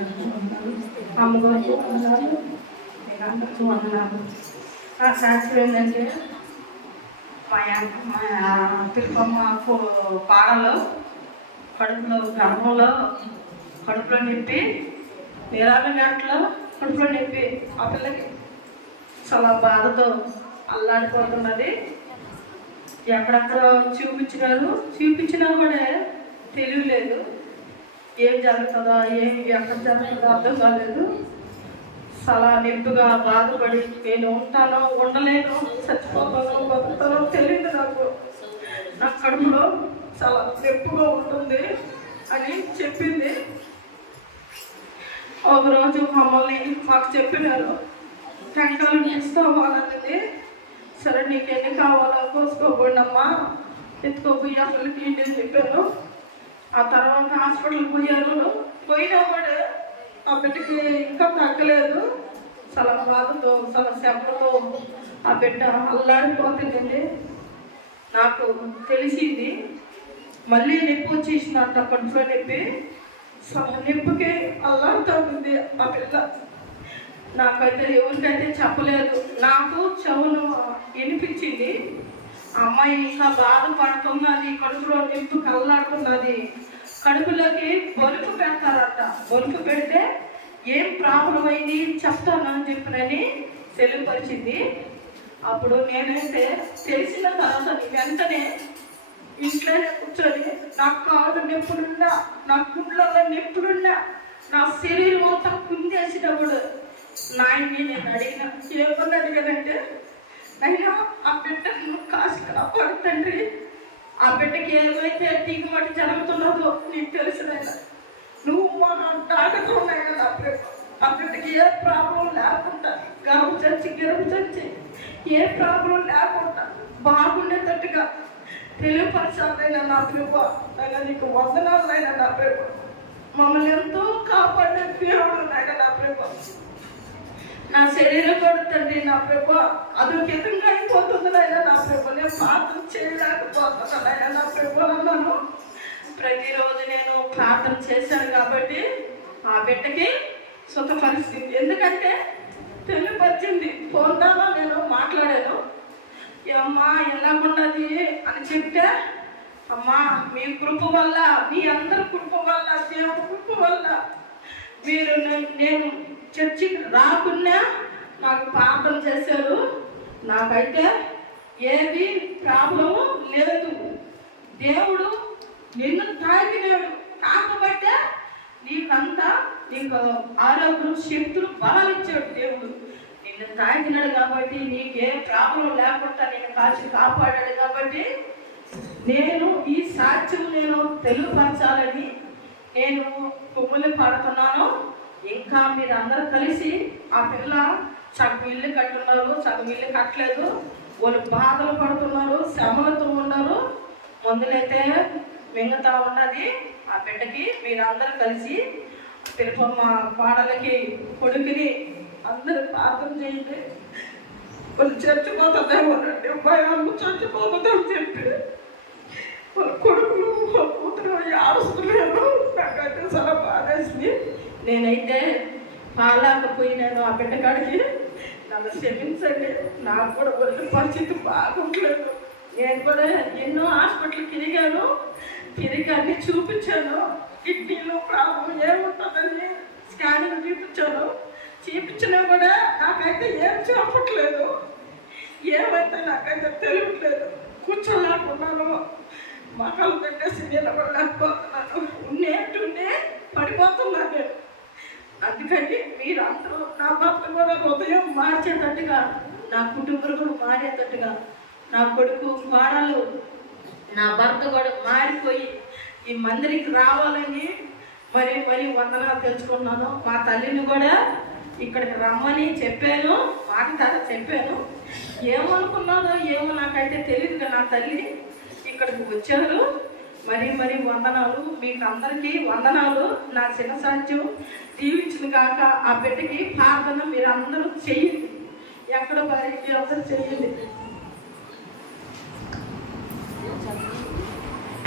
అమ్మగారు వందనాలు, మీకు అందరికీ వందనాలు. నా సాక్షి ఏంటంటే మా తిరుపమ్మ పాడలో గర్భంలో కడుపులో నొప్పి, నీరాల గంటలో కడుపులో నొప్పి ఆ పిల్లకి చాలా బాధతో అల్లాడిపోతున్నది. ఎక్కడెక్కడ చూపించినా కూడా తెలియలేదు. ఏం జరుగుతుందో ఎక్కడ జరుగుతుందో అర్థం కాలేదు. చాలా నొప్పిగా బాధపడి నేను ఉంటానో ఉండలేను, చచ్చిపోతానో బతుకుతానో తెలియదు. నా కడుపులో చాలా నొప్పిగా ఉంటుంది అని చెప్పింది. ఒకరోజు మమ్మల్ని మాకు చెప్పినారు, టెంకాయలు తీసుకోవాలన్నది. సరే నీకు ఎన్ని కావాలో కోసుకోకుండా అమ్మా, ఎత్తుకోపోయి అసలుకి ఇంటి అని చెప్పాను. ఆ తర్వాత హాస్పిటల్కి పోయినా కూడా ఆ బిడ్డకి ఇంకా తగ్గలేదు. చాలా బాధతో చాలా శ్రమతో ఆ బిడ్డ అల్లాడిపోతుందండి. నాకు తెలిసింది మళ్ళీ నొప్పి వచ్చేసిందంట, కడుపులో నొప్పి. చాలా నొప్పికి అల్లాడుతుంది ఆ పిల్ల. నాకైతే ఎవరికైతే చెప్పలేదు. నాకు చెవులు వినిపించింది, అమ్మాయి ఇంకా బాధపడుతున్నది, కడుపులో నొప్పి కల్లాడుతున్నది. కడుపులోకి బొలుపు పెడతారట. బొలుపు పెడితే ఏం ప్రాబ్లం అయింది చెప్తానని చెప్పినని తెలియపరిచింది. అప్పుడు నేనైతే తెలిసిన తర్వాత వెంటనే ఇంట్లోనే కూర్చొని నా కాళ్ళు నొప్పులున్నా, నా గుండెలలో నొప్పులున్నా, నా శరీరం అంతా కుందేసినప్పుడు నాయన్ని నేను ఏమని అడిగానంటే, అయినా ఆ బిడ్డను కాసి కాపాడు తండ్రి, ఆ బిడ్డకి ఏమైతే దిగుమతి జరుగుతున్నదో నీకు తెలుసునైనా, నువ్వు మా డాక్టర్ ఉన్నాయి కదా. ఆ బిడ్డకి ఏ ప్రాబ్లం లేకుండా గర్భం చచ్చి ఏ ప్రాబ్లం లేకుండా బాగుండేటట్టుగా తెలియపరచాలైనా నా ప్రభు. అయినా నీకు వందనాలైనా నా ప్రభు. మమ్మల్ని ఎంతో కాపాడే దేవుడు నాయన నా ప్రభు. నా శరీరం కూడా తండ్రి నా ప్రభు అదొకేతంగా అయిపోతుంది నాయన నా ప్రభు. నేను ప్రార్థన చేయలేకపోతున్నాను నాయన నా ప్రభు. అన్నాను ప్రతిరోజు నేను ప్రార్థన చేశాను కాబట్టి ఆ బిడ్డకి సుఖపరిచింది. ఎందుకంటే తెలియపరిచింది. ఫోన్ ద్వారా నేను మాట్లాడాను. అమ్మా ఎలాగున్నది అని చెప్తే, అమ్మా మీ కృప వల్ల, మీ అందరి కృప వల్ల, దేవుడి కృప వల్ల మీరు నేను చర్చికి రాకున్నా నాకు ప్రార్థన చేశారు. నాకైతే ఏది ప్రాబ్లము లేదు. దేవుడు నిన్ను తాకినాడు కాకపోతే నీకు ఆరోగ్యం, శక్తులు, బలాలు ఇచ్చాడు. దేవుడు నిన్ను తాకినాడు కాబట్టి నీకే ప్రాబ్లం లేకుండా నేను కాపాడాడు. కాబట్టి నేను ఈ సాక్ష్యం నేను తెలియపరచాలని నేను కొమ్ములు పడుతున్నాను. ఇంకా మీరు అందరూ కలిసి ఆ పిల్ల సగం ఇల్లు కట్టున్నారు, సగం ఇల్లు కట్టలేదు. వాళ్ళు బాధలు పడుతున్నారు, శ్రమలతో ఉన్నారు. మందులైతే మింగుతా ఉన్నది. ఆ బిడ్డకి మీరందరూ కలిసి తిరుపమ్మ పాడలకి కొడుకుని అందరూ ప్రార్థన చేయండి. వాళ్ళు చచ్చిపోతుందేమోనండి, భయాలు చచ్చిపోతుందని చెప్పి వాళ్ళ కొడుకులు కూతురు ఆడుస్తున్నారు. నాకైతే చాలా బాధేసింది. నేనైతే పాలేకపోయినాను ఆ బిడ్డకాడికి. నన్ను క్షమించండి. నాకు కూడా ఒళ్ళు పరిస్థితి బాగుంటలేదు. నేను కూడా ఎన్నో హాస్పిటల్ తిరిగి అన్ని చూపించాను. కిడ్నీలో ప్రాబ్లం ఏముంటుందని స్కానింగ్ చూపించినా కూడా నాకైతే ఏం చెప్పట్లేదు. ఏమైతే నాకైతే తెలియట్లేదు. కూర్చోలేకున్నాను, మకాలు పెట్టేసి నిలబడలేకపోతున్నాను. ఉండే పడిపోతున్నాను నేను. అందుకని మీరు అందరూ నా భర్త కూడా హృదయం మార్చేటట్టుగా, నా కుటుంబం కూడా మారేటట్టుగా, నా కొడుకు కోడలు నా భర్త కూడా మారిపోయి ఈ మందిరికి రావాలని మరి వందనాలు తెలుసుకున్నాను. మా తల్లిని కూడా ఇక్కడికి రమ్మని చెప్పాను, మాట తాత చెప్పాను. ఏమనుకున్నానో ఏమో నాకైతే తెలియదు. నా తల్లి ఇక్కడికి వచ్చారు. మరి వందనాలు మీకు అందరికీ వందనాలు. నా చిన్న సాధ్యం దీవించిన కాక ఆ బిడ్డకి ప్రార్థన మీరు అందరూ చెయ్యండి. ఎక్కడ వారికి అందరూ చెయ్యండి.